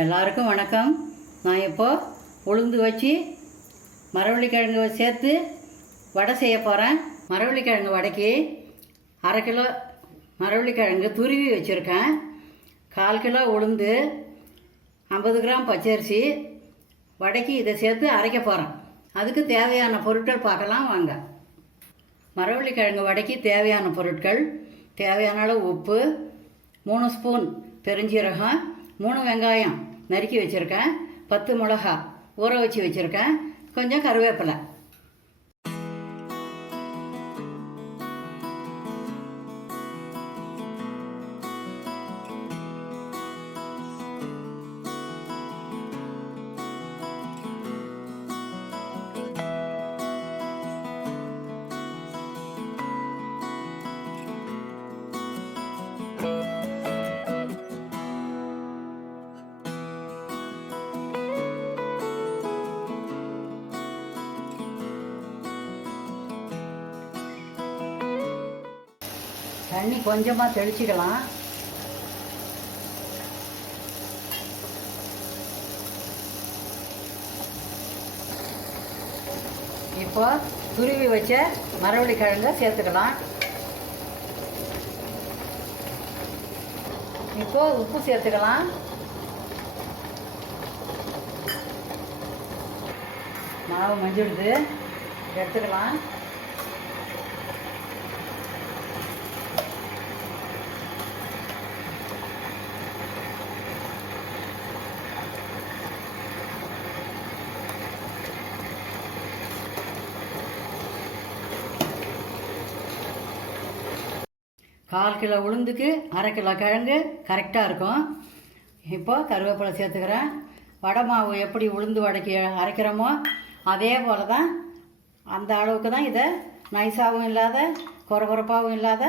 எல்லாருக்கும் வணக்கம். நான் இப்போது உளுந்து வச்சு மரவள்ளிக்கிழங்கு சேர்த்து வடை செய்ய போகிறேன் மரவள்ளிக்கிழங்கு வடைக்கு அரை கிலோ மரவள்ளிக்கிழங்கு துருவி வச்சுருக்கேன். கால் கிலோ உளுந்து ஐம்பது கிராம் பச்சரிசி வடைக்கு இதை சேர்த்து அரைக்க போகிறேன் அதுக்கு தேவையான பொருட்கள் பார்க்கலாம் வாங்க. மரவள்ளிக்கிழங்கு வடைக்கு தேவையான பொருட்கள் தேவையான அளவு உப்பு மூணு ஸ்பூன் பெருஞ்சீரகம் மூணு வெங்காயம் நறுக்கி வச்சுருக்கேன். பத்து மிளகா ஊற வச்சு வச்சுருக்கேன். கொஞ்சம் கருவேப்பிலை. தண்ணி கொஞ்சமாக தெளிச்சிக்கலாம். இப்போ துருவி வச்ச மரவள்ளி கிழங்க சேர்த்துக்கலாம். இப்போ உப்பு சேர்த்துக்கலாம். மாவு மஞ்சிடுது எடுத்துக்கலாம். கால் கிலோ உளுந்துக்கு அரை கிலோ கிழங்கு கரெக்டாக இருக்கும். இப்போது கருவேப்பிலை சேர்த்துக்கிறேன். வடை மாவு எப்படி உளுந்து வடைக்கு அரைக்கிறோமோ அதே போல் தான் அந்த அளவுக்கு தான் இதை நைஸாகவும் இல்லாத குறகுறப்பாகவும் இல்லாத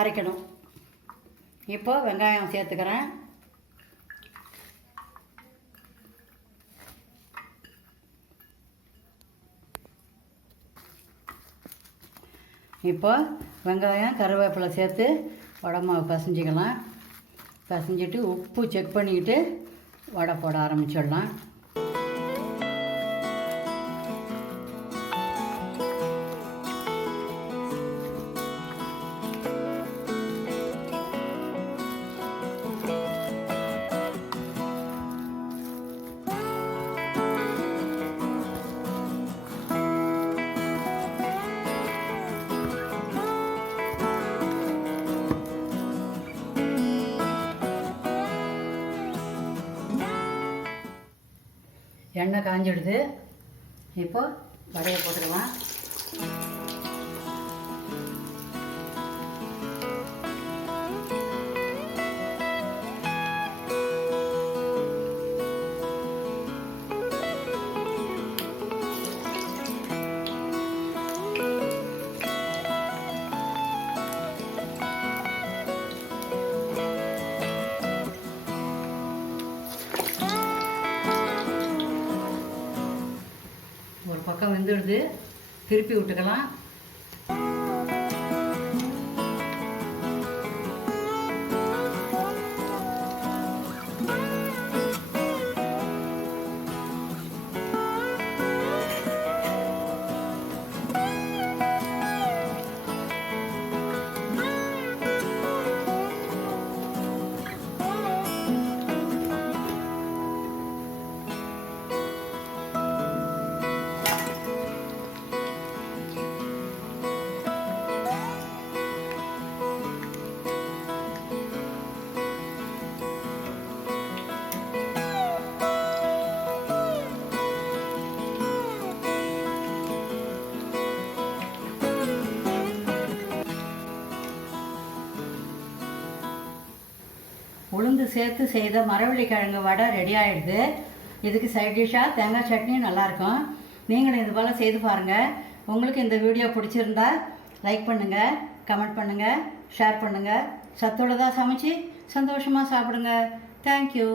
அரைக்கணும். இப்போ வெங்காயம் சேர்த்துக்கிறேன். இப்போ வெங்காயம் கருவேப்பிலை சேர்த்து உடம்பாவை மாவு பசைஞ்சிக்கலாம். பசைஞ்சிட்டு உப்பு செக் பண்ணிக்கிட்டு வடை போட ஆரம்பிச்சிடலாம். எண்ணெய் காஞ்சிடுது. இப்போ வடையை போட்டுக்கலாம். வெந்துடுது திருப்பி விட்டுக்கலாம். உளுந்து சேர்த்து செய்த மரவள்ளி கிழங்கு வடை ரெடி ஆகிடுது இதுக்கு சைட் டிஷ்ஷாக தேங்காய் சட்னியும் நல்லாயிருக்கும். நீங்களும் இது போல் செய்து பாருங்கள் உங்களுக்கு இந்த வீடியோ பிடிச்சிருந்தா லைக் பண்ணுங்கள் கமெண்ட் பண்ணுங்கள் ஷேர் பண்ணுங்கள் சத்துள்ளதாக சமைச்சு சந்தோஷமாக சாப்பிடுங்க. தேங்க்யூ